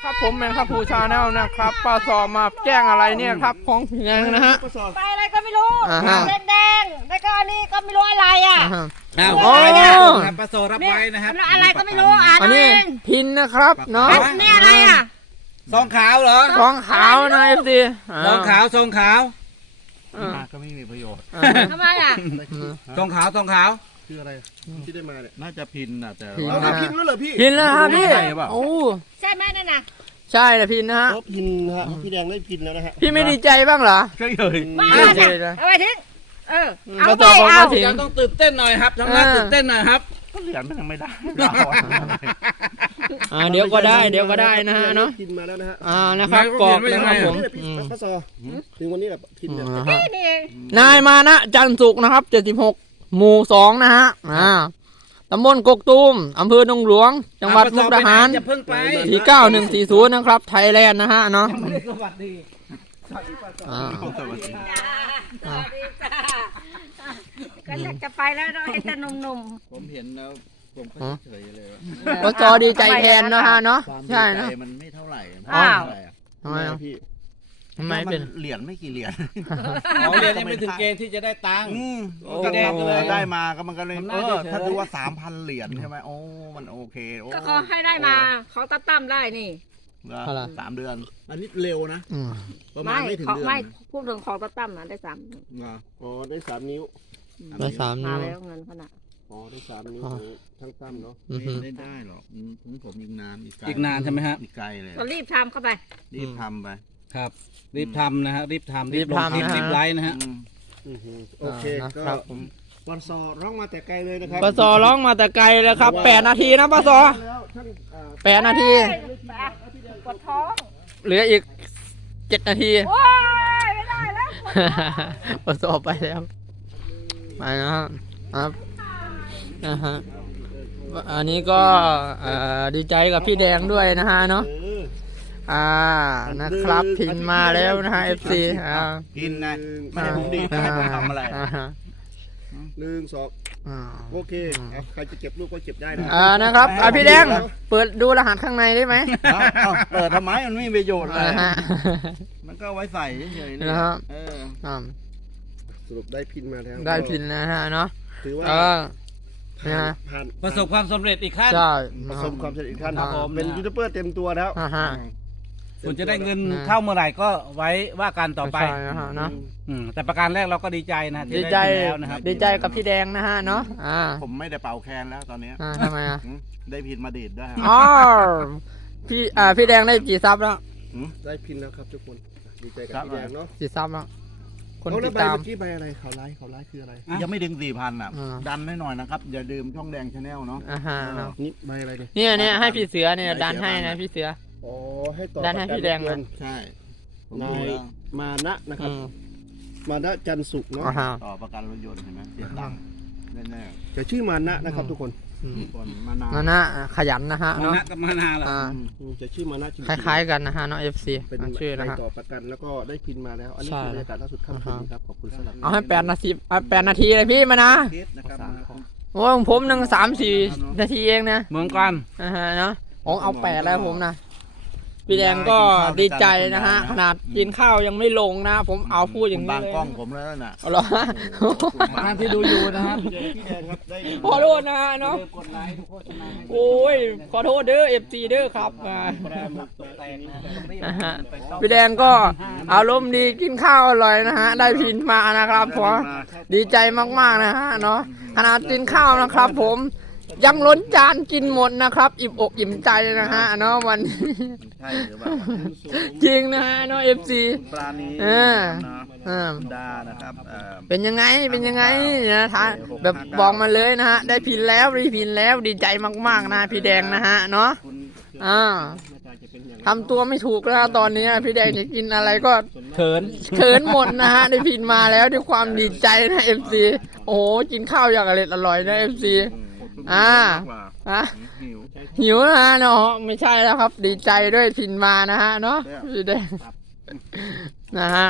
ครับผมแมงครับผู้ชาแนลนะครับปลาสอมาแจ้งอะไรเนี่ยครับของพี่แดงนะฮะไปอะไรก็ไม่รู้แดงๆแล้วก็อันนี้ก็ไม่รู้อะไรอ่ะโอ้ปลาสอรับไว้นะครับอะไรก็ไม่รู้อ่านอันนี้พินนะครับเนาะนี่อะไรอ่ะซองขาวเหรอทองขาวนะเอฟซีซองขาวซองขาวก็ไม่มีประโยชน์ทำไมอ่ะซองขาวซองขาวคืออะไรที่ได้มาเนี่ยน่าจะพินนะแต่พินว่านะพินแล้วเหรอพี่พินแล้วครับพี่โอ้ใช่ไหมนั่นน่ะใช่เลยพินนะฮะพินฮะพี่แดงได้พินแล้วนะฮะพี่ไม่ดีใจบ้างเหรอใช่เลยว่าเอาไปทิ้งเอาปไปลาสอเอามาถึงยังต้องตื่นเต้นหน่อยครับทำหน้าตื่นเต้นหน่อยครับก็เหรียญมันยังไม่ได้เดี๋ยวก็ได้นะฮะเนาะพินมาแล้วนะฮะนะครับกรอกนะครับผมพระซอถึงวันนี้แหละพินเนี่ยนี่เองนายมานะจันทร์สุขนะครับ76หมู่2นะฮะตำบลกกตูมอำเภอดงหลวงจังหวัดมุกดาหารอย่าเพิ่งไป 49140นะครับไทยแลนด์นะฮะเนาะสวัสดีก็อยากจะไปแล้วเราให้แต่หนุ่มผมเห็นแล้วผมก็เฉยเลยก็จอดีใจแทนนะฮะเนาะใช่นะมันไม่เท่าไหร่ทำไมอ่ะพี่ทำไมเป็นเหรียญไม่กี่เหรียญเรียนยังไม่ถึงเกณฑ์ที่จะได้ตังค์ก็แดงเลยได้มาก็มันก็เลยทำหน้าเฉยๆถ้าดูว่า 3,000 เหรียญใช่ไหมโอ้มันโอเคโอ้ๆก็ขอให้ได้มาเขาตั้มได้นี่ 3 เดือน อันนี้เร็วนะ ประมาณไม่ถึงเดือนไม่พูดถึงของตั้มนะได้3 อ๋อได้3 นิ้วได้3 มานิ้วแล้วเงินขนาดอ๋อได้3 นิ้วทั้งตั้มเนาะไม่ได้หรอกผมอีกนานอีกนานใช่ไหมฮะอีกไกลเลยก็รีบทำเข้าไปรีบทำไปครับ รีบทำนะฮะรีบทำรีบทำนะฮะรีบไลฟ์นะฮะโอเคก็วันซอร้องมาแต่ไกลเลยนะครับปสร้องมาแต่ไกลแล้วครับ8 นาทีนะปส8 นาทีปวดท้องเหลืออีก7 นาทีโอ้ยไม่ได้แล้วปสไปแล้วไปนะครับนะฮะอันนี้ก็ดีใจกับพี่แดงด้วยนะฮะเนาะนะครับพินมาแล้วนะฮะ FC กินนะไม่ให้ผมดีดให้ผมทำอะไร 1 2โอเคใครจะเก็บลูกก็เก็บได้นะนะครับพี่แดงเปิดดูรหัสข้างในได้ไหมเปิดทำไมมันไม่มีประโยชน์อะไรนะฮะมันก็ไว้ใส่เฉยๆนะครับสรุปได้พินมาแล้วได้พินนะฮะเนาะถือว่าผ่านประสบความสำเร็จอีกขั้นใช่ประสบความสำเร็จอีกขั้นครับผมเป็นยูทูบเบอร์เต็มตัวแล้วคุณจะได้เงินเท่าเมื่อไหร่ก็ไว้ว่ากันต่อไปใช่นะฮะเนาะแต่ประการแรกเราก็ดีใจนะที่ดีใจได้แล้วนะครับดีใจกับพี่แดงนะฮะเนาะผมไม่ได้เป่าแคนแล้วตอนนี้ทำไมได้พินมาดีดด้วยอ๋อพี่แดงได้กี่ซับแล้วได้พินแล้วครับทุกคนดีใจกับพี่แดงเนาะกี่ซับแล้วคนแล้ติวดใบตามเมื่อกี้ใบอะไรเขาไลฟ์คืออะไรยังไม่ถึง 4,000 อ่ะดันให้หน่อยนะครับอย่าดื่มช่องแดงชาแนลเนาะนี่ใบอะไรเนี่ยให้พี่เสือเนี่ยดันให้นะพี่เสืออ๋อให้ต่อดันให้พี่แดงเลยใช่นายมานะนะครับมานะจันสุกเนาะต่อประกันรถยนต์เห็นไหมเสียตังค์แน่ๆจะชื่อมานะนะครับทุกคนมานะขยันนะฮะมาเนาะนะกับมานาเหรอจะชื่อมานะจริงคล้ายๆกันนะฮะเนาะ FC เป็นชื่อนะฮะต่อประกันแล้วก็ได้พินมาแล้วอันนี้คือบรรยากาศล่าสุดค่ำคืนนี้ครับขอบคุณสำหรับเอาให้8 นาที8 นาทีเลยพี่มานะโอ้ผม3-4 นาทีเองนะเหมือนกันเนาะเอา8แล้วผมนะพี่แดงก็ดีใจนะฮะขนาดกินข้าวยังไม่ลงนะผมเอาพูดอย่างนี้บางเลยกล้องผมแล้วน่ะเอาเหรอท่านที่ดูอยู่นะครับพี่แดงครับได้ขอโทษนะฮะเนาะโอ้ยขอโทษเด้อ FC เด้อครับพี่แดงก็อารมณ์ดีกินข้าวอร่อยนะฮะได้พินมานะครับผมดีใจมากๆนะฮะเนาะขนาดกินข้าวนะครับผมยังล้นจานกินหมดนะครับอิ่มอกอิ่มใจนะฮะเนาะวันนี้ใช่หรือเปล่าจริงนะฮะเนาะ FC ปลานี้ดานะครับเป็นยังไงนะท่านแบบบอกมาเลยนะฮะได้พินแล้วได้พินแล้วดีใจมากๆนะพี่แดงนะฮะเนาะทำตัวไม่ถูกแล้วตอนนี้พี่แดงจะกินอะไรก็เขินหมดนะฮะได้พินมาแล้วด้วยความดีใจนะ FC โอ้โหกินข้าวอย่างอร่อยนะ FC หิวนะฮะเนาะไม่ใช่แล้วครับดีใจด้วยพินมานะฮะเนาะพี่แดงนะฮะ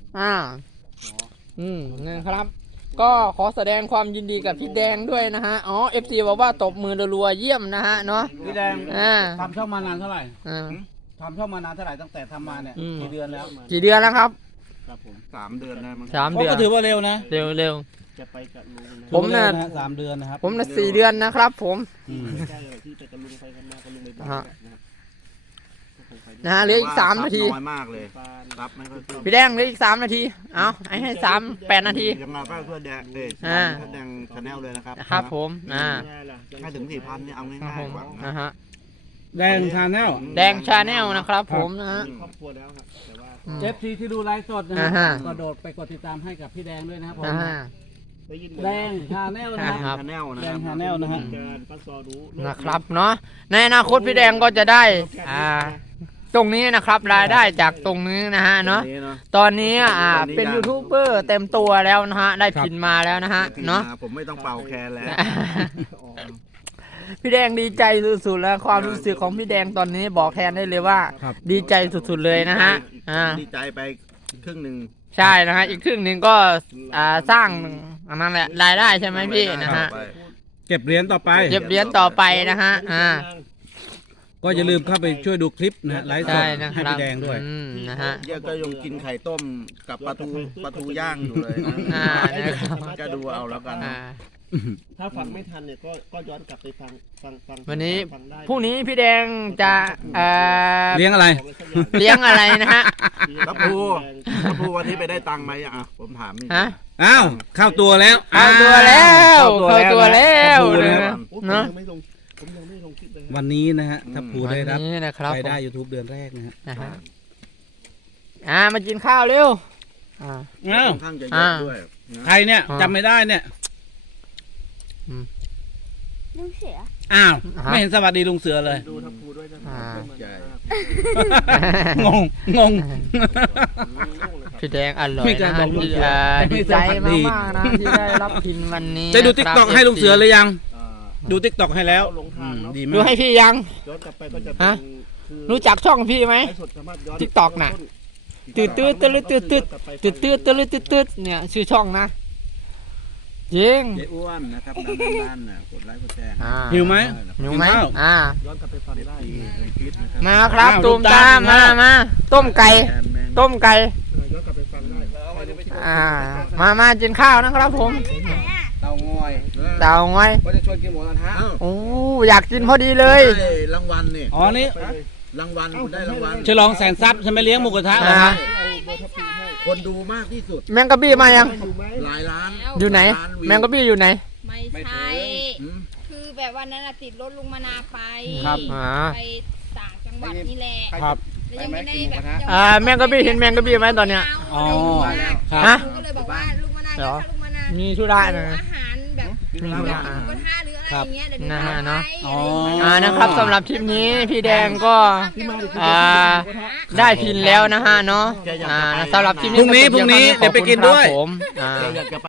นะครับ ก็ขอแสดงความยินดีกับพี่แดงด้วยนะฮะอ๋อ FC บอกว่าตบมือรัวๆเยี่ยมนะฮะเนาะพี่แดงทำช่องมานานเท่าไหร่ทำช่องมานานเท่าไหร่ตั้งแต่ทำมาเนี่ยกี่เดือนแล้วกี่เดือนแล้วครับครับผม3 เดือนได้มั้ง 3 เดือนก็ถือว่าเร็วนะเร็วจะไปกับลุงนะผมน่ะถือว่าเร็ว3 เดือนนะครับผมน่ะ4 เดือนนะครับผมอืมใกล้ๆเลยที่ไปกับลุงไปกันมากับลุงไปบ้านฮะนะครับนะฮะเหลืออีก3 นาทีน้อยมากเลยรับไม่ค่อยขึ้นพี่แดงเหลืออีก3 นาทีเอาให้8 นาทียังไงก็เพื่อแดงเพื่อแดงชาแนลเลยนะครับครับผมให้ถึง 4,000เนี่ยเอาครับง่ายผมๆกว่านะฮะแดงชาแนลแดงชาแนลนะครับผมนะฮะครอบครัวแล้วครับแต่ว่าอืม FC ที่ดูไลฟ์สดนะอ่าฮะฮะกระโดดไปกดติดตามให้กับพี่แดงด้วยนะครับผมอ่าได้ยินแดงชาแนลนะคครัรับบชาแนลนะแดงชาแนลนะฮะการปัสซอรู้นะครับเนาะในอนาคตพี่แดงก็จะได้ตรงนี้นะครับรายได้จากตรงนี้นะฮะเนาะตอนนี้เป็นยูทูบเบอร์เต็มตัวแล้วนะฮะได้พินมาแล้วนะฮะเนาะผมไม่ต้องเป่าแคนแล้วพี่แดงดีใจสุดๆแล้วความรู้สึกของพี่แดงตอนนี้บอกแทนได้เลยว่าครับดีใจสุดๆเลยนะฮะดีใจไปครึ่งหนึ่งใช่นะฮะอีกครึ่งหนึ่งก็สร้างอันนั้นแหละรายได้ใช่ไหมพี่นะฮะเก็บเหรียญต่อไปเก็บเหรียญต่อไปนะฮะก็อย่าลืมเข้าไปช่วยดูคลิปนะไลฟ์สดใช่นะคให้รับพี่แดงด้วยนะฮะเยอะก็ยังกินไข่ต้มกับปลาทูย่างอยู่เลยนะนะครับก็ดูเอาแล้วกันถ้าฟังไม่ทันเนี่ยก็ย้อนกลับไปฟังวันนี้ฟังได้พรุ่งนี้พี่แดงจะเลี้ยงอะไรเลี้ยงอะไรนะฮะปลาทูวันนี้ไปได้ตังค์ไหมอ่ะผมถามนี่ฮะอ้าวเข้าตัวแล้วเข้าตัวแล้วเข้าตัวแล้วเข้าตัวแล้วนะผมเนาะยังไม่ลงคลิปเลยครับวันนี้นะฮะถ้าผูวันได้รับนี้นะครับรายได้ผม YouTube เดือนแรกนะฮะนะฮะมากินข้าวเร็วอ้าวค่อนข้างจะเยอะด้วยนะใครเนี่ยจำไม่ได้เนี่ยลุงเสืออ้าวฮะไม่เห็นสวัสดีลุงเสือเลยดูทัพพูด้วยนะใช่งงพี่แดงอร่อยไม่เคยนะบอกลุงที่เสือดีใจไม่สวัสดีมากๆนะที่ได้รับพินวันนี้ได้ดูนะติ๊กครับต็อกให้ลุงเสือเลยยังอ่าดูติ๊กต็อกให้แล้วลงทางเนาะดีดูมากให้พี่ยังย้อนกลับไปก็จะฮะคือรู้จักช่องพี่ไหมไลฟ์สดสามารถย้อน TikTok น่ะ ตืดตืดตืดตืดตืดตืดตืดตืดตืดตืดเนี่ยชื่อช่องนะจริงเจ๊อ้วนนะครับด้านน่ะกดไลค์กดแชร์หิวไหมหิวไหมกินข้าวย้อนกลับไปฟังได้คลิปนะครับมาครับอ้าวตูมตูมตาตาม มมาต้มไก่ ต้มไก่ย้อนกลับไปฟังได้มากินข้าวนะครับผมเตางอยเต่าง้อยก็จะชวนกินหมูกระทะโอ้อยากกินพอดีเลยได้รางวัลนี่อ๋อนี่รางวัลคุณได้รางวัลฉลองแสนทรัพย์ใช่ไหมเลี้ยงหมูกระทะเหรออ่าฮะคนดูมากที่สุดแมงกะบี้มายังหลายล้านอยู่ไหนล้าวิวแมงกะบี้อยู่ไหนไม่ใช่อืมคือแบบวันนั้นน่ะติดรถลุงมานาไปครับไปต่างจังหวัดนี่แหละครับแล้วยังไม่ได้แบบแมงกะบี้เห็นแมงกะบี้ไหมตอนเนี้ยอ๋อ คฮะรับลุงก็เลยบอกว่าลุงมานาเหรอถ้าลุงมานามีธุระนะอาหารแบบมีหธุมูระกระทะหรืออะไรอย่างเงี้ยเดี๋ยวดูนะฮะเนอะอ๋อนะครับสำหรับคลิปนี้พี่แดงก็ได้พินแล้วนะฮะเนาะสำหรับคลิปนี้พรุ่งนี้เดี๋ยวไปกินด้วยผมอยากจะ